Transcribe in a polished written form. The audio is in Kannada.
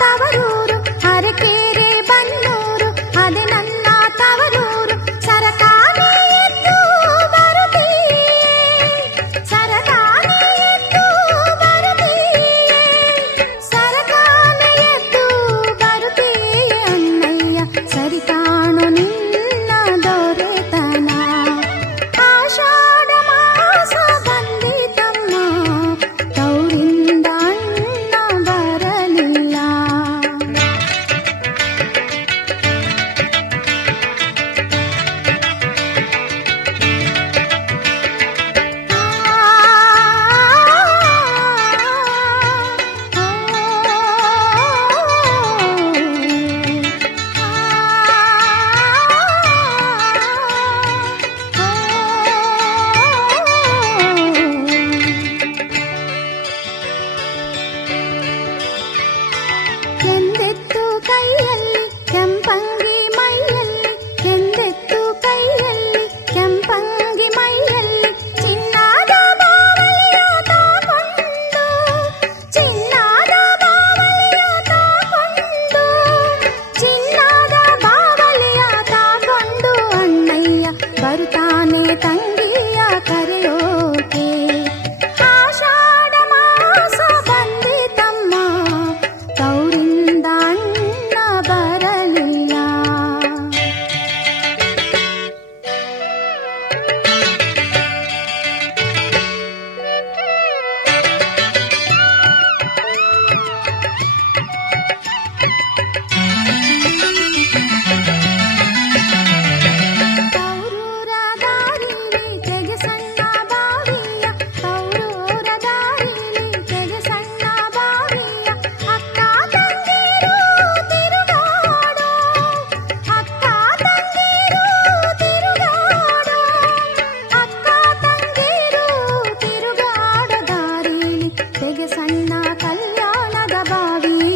ತವರೂರು, ಅರಕೆರೆ ಬನ್ನೂರು ಅದೇ ನನ್ನ ತವರೂರು. ಸರಕಾರಿ ಎದ್ದು ಬರುತ್ತೀಯೇ, ಸರಕಾರಿ ಎದ್ದು ಬರುತ್ತೀಯೇ, ಸರಕಾರಿ ಎದ್ದು ಬರುತ್ತೀಯೇ ಅಣ್ಣಯ್ಯ, ಸರಿ ಕಾಣು ನಿನ್ನ ದೊರೆತನ. ಆಷಾಢ ಮಾಸ ಬಂದಿತಮ್ಮ, ತೌರಿಂದ ಅಣ್ಣ ಬರಲಿಲ್ಲ. ಎಂದೆತ್ತು ಕೈಯಲ್ಲಿ ಕೆಂಪಂಗಿ ಮೈಯಲ್ಲಿ, ಎಂದೆತ್ತು ಕೈಯಲ್ಲಿ ಕೆಂಪಂಗಿ ಮೈಯಲ್ಲಿ, ಚಿನ್ನದ ಬಾವಲಿಯ ತಾಕೊಂಡು, ಚಿನ್ನದ ಬಾವಲಿಯ ತಾಕೊಂಡು, ಚಿನ್ನದ ಬಾವಲಿಯ ತಾಕೊಂಡು ಅಣ್ಣಯ್ಯ ಬರುತ್ತಾನೆ ತಂಗಿಯ ಕರೆಯೋಕೆ. ಆಷಾಢ ಮಾಸ ಬಂದಿತಮ್ಮ, ತೌರಿಂದ ಅಣ್ಣ ಬರಲಿಲ್ಲ. ತೌರೂರ ದಾರಿಲಿ ತೆಗೆ ಸಣ್ಣ ಬಾವಿಯ, ತೌರೂರ ದಾರಿಲಿ ತೆಗೆ ಸಣ್ಣ ಬಾವಿಯ, ಅಕ್ಕ ತಂಗಿರು ತಿರುಗಾಡೋ, ಅಕ್ಕ ತಂಗಿರು ತಿರುಗಾಡೋ, ಅಕ್ಕ ತಂಗಿರು ತಿರುಗಾಡೋ ದಾರಿಲಿ ತೆಗೆ ಸಣ್ಣ ಕಲ್ಯಾಣದ ಬಾವಿಯ.